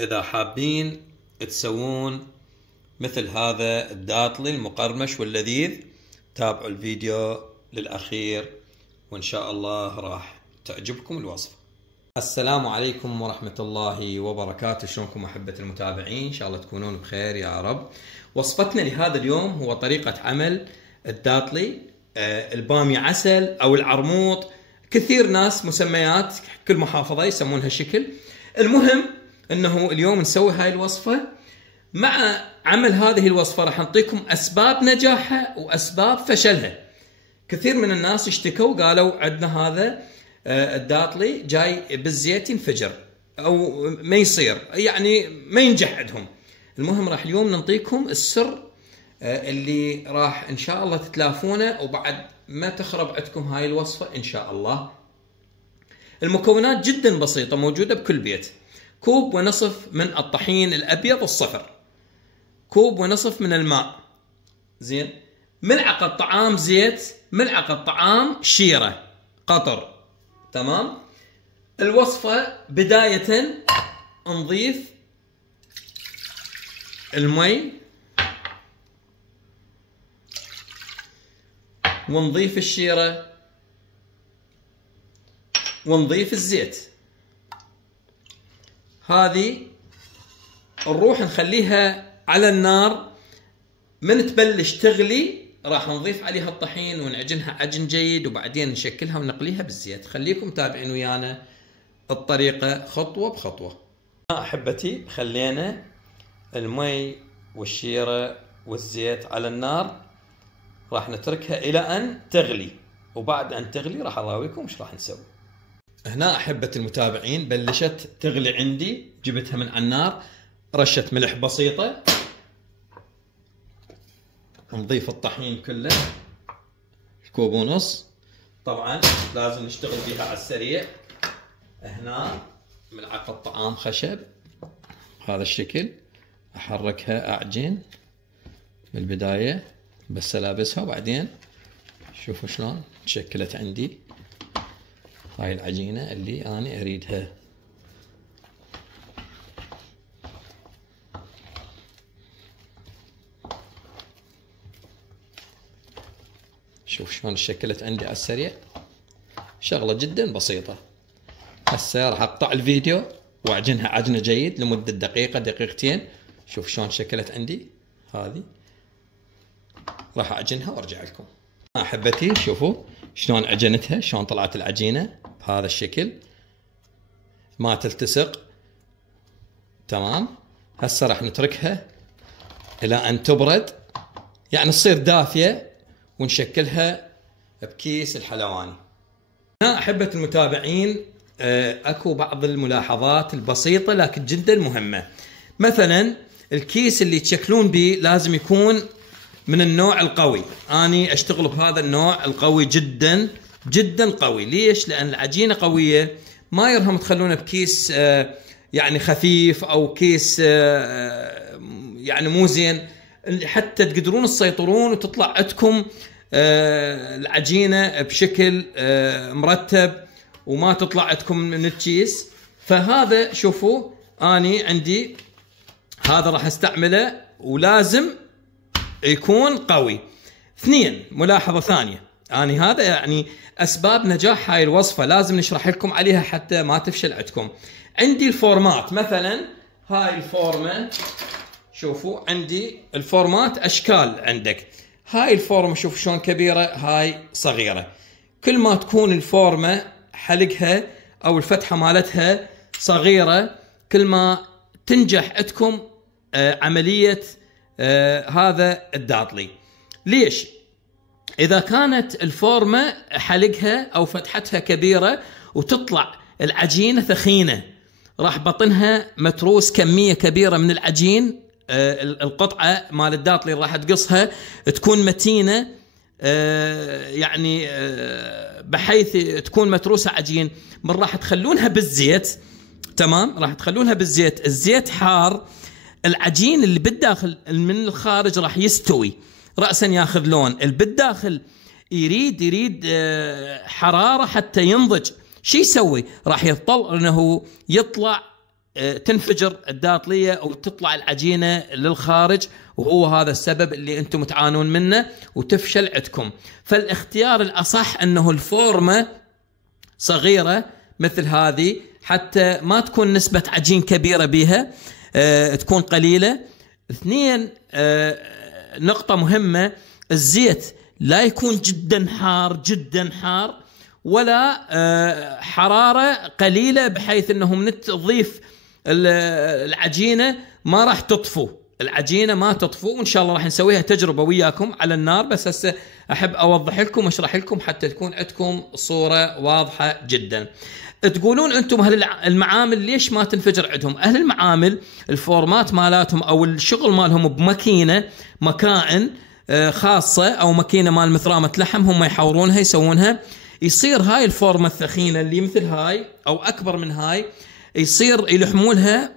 إذا حابين تسوون مثل هذا الداطلي المقرمش واللذيذ تابعوا الفيديو للأخير وإن شاء الله راح تعجبكم الوصفة. السلام عليكم ورحمة الله وبركاته، شلونكم أحبة المتابعين؟ إن شاء الله تكونون بخير يا رب. وصفتنا لهذا اليوم هو طريقة عمل الداطلي البامي عسل أو العرموط، كثير ناس مسميات كل محافظة يسمونها شكل. المهم أنه اليوم نسوي هاي الوصفة. مع عمل هذه الوصفة راح نعطيكم أسباب نجاحها وأسباب فشلها. كثير من الناس اشتكوا قالوا عندنا هذا الداطلي جاي بالزيت ينفجر أو ما يصير، يعني ما ينجح عندهم. المهم راح اليوم نعطيكم السر اللي راح إن شاء الله تتلافونه وبعد ما تخرب عندكم هاي الوصفة إن شاء الله. المكونات جدا بسيطة موجودة بكل بيت. كوب ونصف من الطحين الأبيض الصفر، كوب ونصف من الماء، زين، ملعقة طعام زيت، ملعقة طعام شيرة قطر، تمام. الوصفة بداية نضيف المي ونضيف الشيرة ونضيف الزيت. هذه نروح نخليها على النار، من تبلش تغلي راح نضيف عليها الطحين ونعجنها عجن جيد وبعدين نشكلها ونقليها بالزيت. خليكم متابعين ويانا الطريقة خطوة بخطوة. أحبتي خلينا المي والشيرة والزيت على النار، راح نتركها إلى أن تغلي، وبعد أن تغلي راح أراويكم إيش راح نسوي. هنا أحبة المتابعين بلشت تغلي عندي، جبتها من على النار، رشة ملح بسيطة، نضيف الطحين كله كوب ونص. طبعا لازم نشتغل بها على السريع. هنا ملعقة طعام خشب هذا الشكل، أحركها أعجن بالبداية بس ألابسها، وبعدين شوفوا شلون تشكلت عندي هاي العجينة اللي أنا أريدها. شوف شلون شكلت عندي على السريع، شغلة جدا بسيطة. هسه راح أقطع الفيديو وأعجنها عجنة جيد لمدة دقيقة دقيقتين. شوف شلون شكلت عندي هذه، راح أعجنها وأرجع لكم. أحبتي شوفوا شلون عجنتها، شلون طلعت العجينة بهذا الشكل، ما تلتصق، تمام. هسه راح نتركها إلى أن تبرد، يعني تصير دافية، ونشكلها بكيس الحلواني. هنا أحبة المتابعين أكو بعض الملاحظات البسيطة لكن جدا مهمة. مثلا الكيس اللي تشكلون به لازم يكون من النوع القوي. أنا أشتغل بهذا النوع القوي جدا جدا قوي. ليش؟ لأن العجينة قوية، ما يرهم تخلونه بكيس يعني خفيف أو كيس يعني مو زين، حتى تقدرون تسيطرون وتطلع عندكم العجينة بشكل مرتب وما تطلع عندكم من الكيس. فهذا شوفوا أنا عندي هذا راح استعمله ولازم يكون قوي. اثنين، ملاحظة ثانية، أنا هذا يعني أسباب نجاح هاي الوصفة لازم نشرح لكم عليها حتى ما تفشل عندكم. عندي الفورمات، مثلا هاي الفورمة، شوفوا عندي الفورمات أشكال. عندك هاي الفورمة شوف شلون كبيرة، هاي صغيرة. كل ما تكون الفورمة حلقها أو الفتحة مالتها صغيرة كل ما تنجح عندكم عملية هذا الداطلي. ليش؟ إذا كانت الفورمة حلقها أو فتحتها كبيرة وتطلع العجينة ثخينة، راح بطنها متروس كمية كبيرة من العجين، القطعة مال الداطلي راح تقصها تكون متينة، يعني بحيث تكون متروسة عجين. من راح تخلونها بالزيت، تمام، راح تخلونها بالزيت، الزيت حار، العجين اللي بالداخل من الخارج راح يستوي رأسا ياخذ لون، اللي بالداخل يريد حرارة حتى ينضج. شو يسوي؟ راح يضطر انه يطلع تنفجر الداطليه او تطلع العجينه للخارج، وهو هذا السبب اللي انتم تعانون منه وتفشل عندكم. فالاختيار الاصح انه الفورمه صغيره مثل هذه، حتى ما تكون نسبه عجين كبيره بها، تكون قليله. اثنين، نقطه مهمه، الزيت لا يكون جدا حار ولا حراره قليله بحيث انه من تضيف العجينه ما راح تطفو، العجينه ما تطفو. وان شاء الله راح نسويها تجربه وياكم على النار، بس هسه احب اوضح لكم اشرح لكم حتى تكون عندكم صوره واضحه جدا. تقولون انتم اهل المعامل ليش ما تنفجر عندهم؟ اهل المعامل الفورمات مالاتهم او الشغل مالهم بماكينه مكائن خاصه او ماكينه مال مثرامه لحم، هم يحورونها يسوونها، يصير هاي الفورمه الثخينه اللي مثل هاي او اكبر من هاي، يصير يلحمولها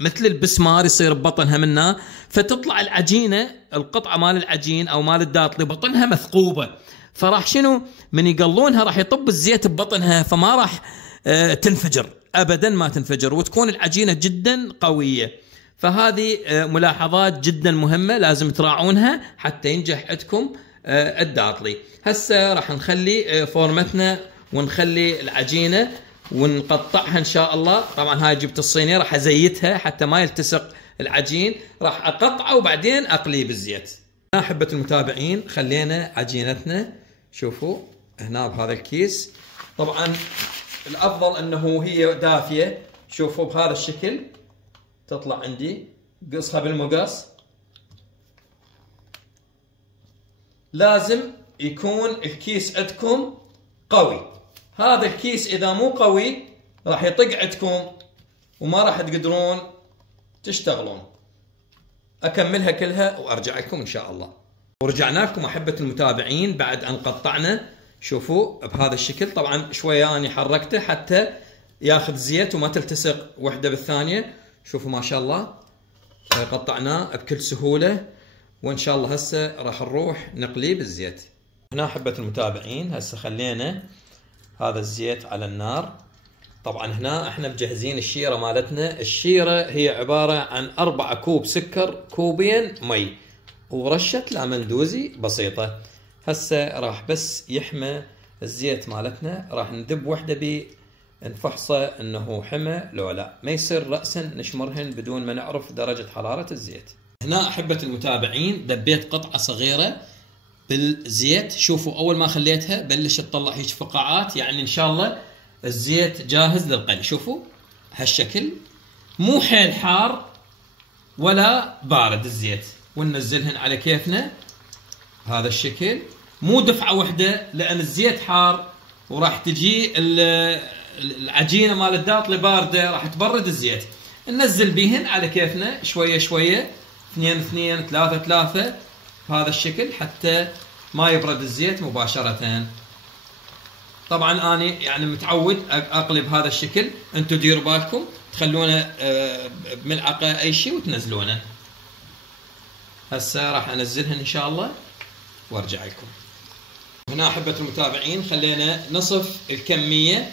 مثل البسمار، يصير ببطنها منها، فتطلع العجينه، القطعه مال العجين او مال الداطلي بطنها مثقوبه، فراح شنو من يقلونها راح يطب الزيت ببطنها، فما راح تنفجر ابدا، ما تنفجر، وتكون العجينه جدا قويه. فهذه ملاحظات جدا مهمه لازم تراعونها حتى ينجح عندكم الداطلي. هسه راح نخلي فورمتنا ونخلي العجينه ونقطعها ان شاء الله. طبعا هاي جبت الصينيه راح ازيتها حتى ما يلتصق العجين، راح اقطعه وبعدين اقليه بالزيت. احبه المتابعين، خلينا عجينتنا، شوفوا هنا بهذا الكيس. طبعا الافضل انه هي دافيه، شوفوا بهذا الشكل تطلع عندي، قصها بالمقص. لازم يكون الكيس عندكم قوي، هذا الكيس اذا مو قوي راح يطق عندكم وما راح تقدرون تشتغلون. اكملها كلها وارجع لكم ان شاء الله. ورجعنا لكم احبه المتابعين بعد ان قطعنا، شوفوا بهذا الشكل. طبعا شويه اني حركته حتى ياخذ زيت وما تلتصق وحده بالثانيه. شوفوا ما شاء الله قطعناه بكل سهوله، وان شاء الله هسه راح نروح نقليه بالزيت. هنا احبه المتابعين هسه خلينا هذا الزيت على النار. طبعا هنا احنا مجهزين الشيره مالتنا. الشيره هي عباره عن 4 كوب سكر، كوبين مي، ورشه لامندوزي بسيطه. هسه راح بس يحمى الزيت مالتنا، راح ندب وحده نفحصه انه حمى لو لا، ما يصير راسا نشمرهن بدون ما نعرف درجه حراره الزيت. هنا احبه المتابعين دبيت قطعه صغيره بالزيت. شوفوا اول ما خليتها بلشت تطلع هيك فقاعات، يعني ان شاء الله الزيت جاهز للقلي. شوفوا هالشكل، مو حيل حار ولا بارد الزيت، وننزلهن على كيفنا هذا الشكل، مو دفعه واحده لان الزيت حار وراح تجي العجينه مال الداطلي بارده راح تبرد الزيت. ننزل بيهن على كيفنا شويه شويه، 2 2 3 3 بهذا الشكل حتى ما يبرد الزيت مباشره. طبعا انا يعني متعود اقلي بهذا الشكل، انتم ديروا بالكم تخلونه بملعقه اي شيء وتنزلونه. هسه راح انزلهن ان شاء الله وارجع لكم. هنا احبه المتابعين خلينا نصف الكميه،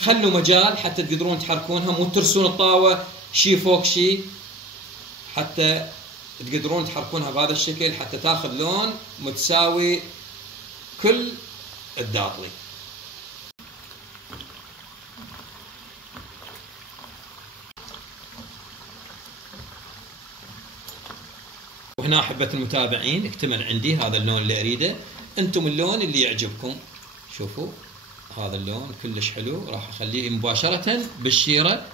خلوا مجال حتى تقدرون تحركونها، مو ترسون الطاوه شيء فوق شيء، حتى تقدرون تحركونها بهذا الشكل حتى تاخذ لون متساوي كل الداطلي. وهنا احبه المتابعين اكتمل عندي هذا اللون اللي اريده، انتم اللون اللي يعجبكم. شوفوا هذا اللون كلش حلو، راح اخليه مباشره بالشيره،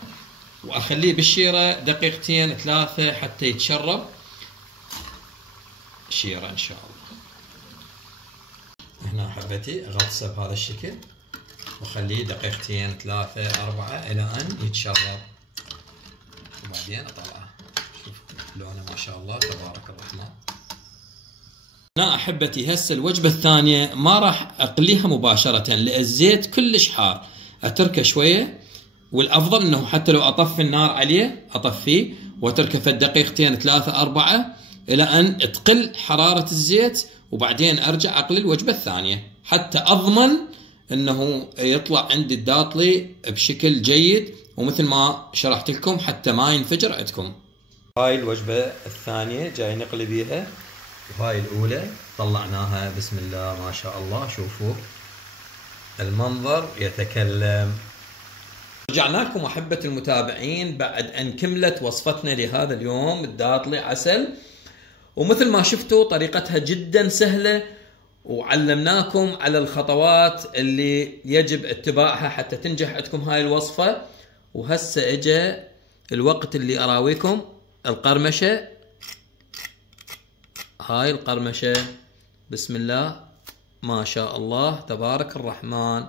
واخليه بالشيره 2 دقيقتين 3 حتى يتشرب شيره ان شاء الله. هنا احبتي اغطسه بهذا الشكل واخليه 2 دقيقتين 3 4 الى ان يتشرب، وبعدين اطلعه. شوف لونه ما شاء الله تبارك الرحمن. هنا احبتي هسه الوجبه الثانيه ما راح اقليها مباشره لان الزيت كلش حار، اتركه شويه، والافضل انه حتى لو اطفي النار عليه اطفيه واتركه في 2 دقيقتين 3 4 الى ان تقل حراره الزيت، وبعدين ارجع اقلي الوجبه الثانيه حتى اضمن انه يطلع عندي الداطلي بشكل جيد ومثل ما شرحت لكم حتى ما ينفجر عندكم. هاي الوجبة الثانية جاي نقلي بيها، وهاي الأولى طلعناها بسم الله ما شاء الله. شوفوا المنظر يتكلم. رجعنا لكم أحبة المتابعين بعد أن كملت وصفتنا لهذا اليوم الداطلي عسل، ومثل ما شفتوا طريقتها جدا سهلة، وعلمناكم على الخطوات اللي يجب اتباعها حتى تنجح عندكم هاي الوصفة. وهسه اجى الوقت اللي اراويكم القرمشة. هاي القرمشة بسم الله ما شاء الله تبارك الرحمن،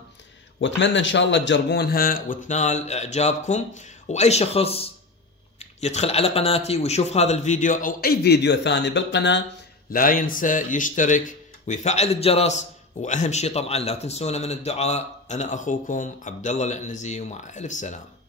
واتمنى ان شاء الله تجربونها وتنال اعجابكم. واي شخص يدخل على قناتي ويشوف هذا الفيديو او اي فيديو ثاني بالقناة لا ينسى يشترك ويفعل الجرس، واهم شيء طبعا لا تنسونا من الدعاء. انا اخوكم عبد الله العنزي، ومع الف سلامة.